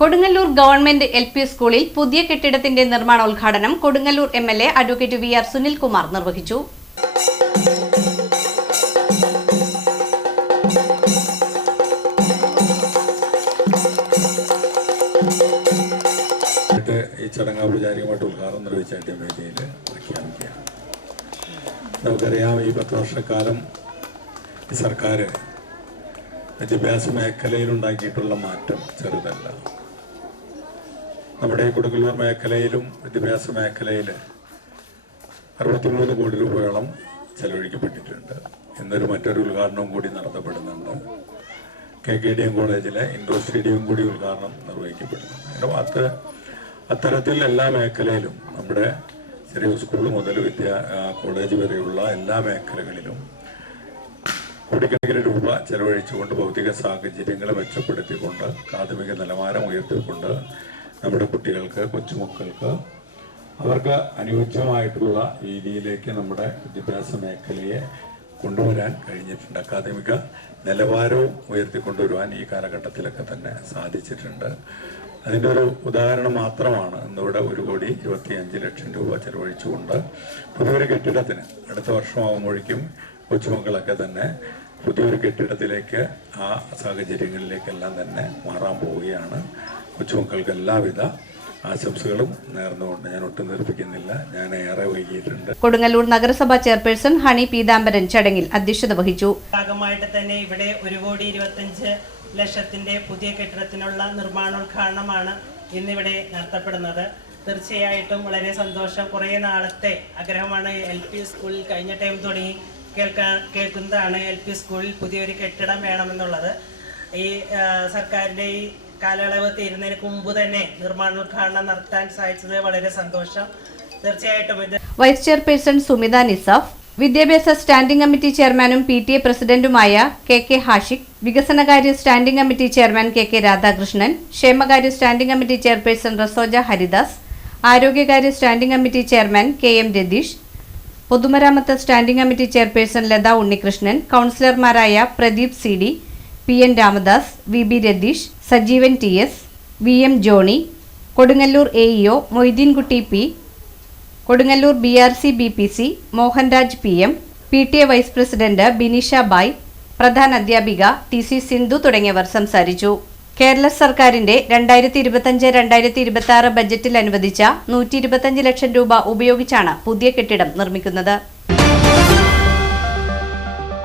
Kodungallur government LP സ്കൂളിൽ പുതിയ കെട്ടിടത്തിന്റെ നിർമ്മാണോദ്ഘാടനം Kodungallur MLA advocate VR Sunilkumar നിർവഹിച്ചു. ഈ ചടങ്ങ് ഔപചാരികമായിട്ട് ഉദ്ഘാടനം നിർവഹിച്ചായിട്ട് വേദിയിൽ പ്രഖ്യാപിക്കുകയാണ്. നമുക്കറിയാം, ഈ 10 വർഷക്കാലം ഈ സർക്കാർ വിദ്യാഭ്യാസ മേഖലയിലുണ്ടാക്കിയിട്ടുള്ള മാറ്റം ചെറുതല്ല. നമ്മുടെ കൊടുങ്ങല്ലൂർ മേഖലയിലും വിദ്യാഭ്യാസ മേഖലയിൽ 63 കോടി രൂപയോളം ചെലവഴിക്കപ്പെട്ടിട്ടുണ്ട്. ഇന്നൊരു മറ്റൊരു ഉദ്ഘാടനവും കൂടി നടത്തപ്പെടുന്നുണ്ട്. KKDM കോളേജിലെ ഇൻഡോർ സ്റ്റേഡിയം കൂടി ഉദ്ഘാടനം നിർവഹിക്കപ്പെടുന്നുണ്ട്. അത്തരത്തിൽ എല്ലാ മേഖലയിലും നമ്മുടെ ചെറിയ സ്കൂൾ മുതൽ കോളേജ് വരെയുള്ള എല്ലാ മേഖലകളിലും കോടിക്കണക്കിന് രൂപ ചെലവഴിച്ചുകൊണ്ട് ഭൗതിക സാഹചര്യങ്ങൾ മെച്ചപ്പെടുത്തിക്കൊണ്ട് പ്രാഥമിക നിലവാരം ഉയർത്തിക്കൊണ്ട് നമ്മുടെ കുട്ടികൾക്ക്, കൊച്ചുമക്കൾക്ക് അവർക്ക് അനുയോജ്യമായിട്ടുള്ള രീതിയിലേക്ക് നമ്മുടെ വിദ്യാഭ്യാസ മേഖലയെ കൊണ്ടുവരാൻ കഴിഞ്ഞിട്ടുണ്ട്. അക്കാദമിക നിലവാരവും ഉയർത്തിക്കൊണ്ടുവരുവാൻ ഈ കാലഘട്ടത്തിലൊക്കെ തന്നെ സാധിച്ചിട്ടുണ്ട്. അതിൻ്റെ ഒരു ഉദാഹരണം മാത്രമാണ് ഇന്നിവിടെ 1,25,00,000 രൂപ ചെലവഴിച്ചുകൊണ്ട് പുതിയൊരു കെട്ടിടത്തിന് അടുത്ത വർഷമാകുമ്പോഴേക്കും കൊച്ചുമക്കളൊക്കെ തന്നെ പുതിയൊരു കെട്ടിടത്തിലേക്ക് ആ സാഹചര്യങ്ങളിലേക്കെല്ലാം തന്നെ മാറാൻ പോവുകയാണ്. കൊച്ചുമക്കൾക്ക് എല്ലാവിധ ആശംസകളും നേർന്നുകൊണ്ട് ഞാൻ ഒട്ടും നിർപ്പിക്കുന്നില്ല. ഞാൻ ഏറെ വൈകിയിട്ടുണ്ട്. കൊടുങ്ങല്ലൂർ നഗരസഭാ ചെയർപേഴ്സൺ ഹണി പീതാംബരൻ ചടങ്ങിൽ അധ്യക്ഷത വഹിച്ചു. ഭാഗമായിട്ട് തന്നെ ഇവിടെ 1,25,00,000 പുതിയ കെട്ടിടത്തിനുള്ള നിർമ്മാണോദ്ഘാടനമാണ് ഇന്നിവിടെ നടത്തപ്പെടുന്നത്. തീർച്ചയായിട്ടും വളരെ സന്തോഷം. കുറേ നാളത്തെ ആഗ്രഹമാണ്. LP സ്കൂളിൽ കഴിഞ്ഞ ടൈം തുടങ്ങി കേൾക്കുന്നതാണ് LP സ്കൂളിൽ പുതിയൊരു കെട്ടിടം വേണമെന്നുള്ളത്. ഈ സർക്കാരിൻ്റെ ഈ കാലയളവ് തീരുന്നതിന് മുമ്പ് തന്നെ നിർമ്മാണോദ്ഘാടനം നടത്താൻ സാധിച്ചത് വളരെ സന്തോഷം. തീർച്ചയായിട്ടും ഇത് വൈസ് ചെയർപേഴ്സൺ സുമിത നിസാഫ്, വിദ്യാഭ്യാസ സ്റ്റാൻഡിംഗ് കമ്മിറ്റി ചെയർമാനും PTA പ്രസിഡന്റുമായ KK ഹാഷിഖ്, വികസനകാര്യ standing committee chairman KK Radhakrishnan, ക്ഷേമകാര്യ standing committee chairperson Rasoja Haridas, ആരോഗ്യകാര്യ standing committee chairman KM Ratheesh, പൊതുമരാമത്ത് standing committee chairperson Latha Unnikrishnan, കൗൺസിലർമാരായ Pradeep CD, PN Ramadas, VB Ratheesh, Sajeevan TS, VM Johny, Kodungallur AEO Moideenkutty P, Kodungallur BRC BPC Mohanraj PM, PTA vice president Binisha Bai, പ്രധാന അധ്യാപിക TC Sindhu തുടങ്ങിയവർ സംസാരിച്ചു. കേരള സർക്കാരിന്റെ 2025-2026 ബജറ്റിൽ അനുവദിച്ച 125 ലക്ഷം രൂപ ഉപയോഗിച്ചാണ് പുതിയ കെട്ടിടം നിർമ്മിക്കുന്നത്.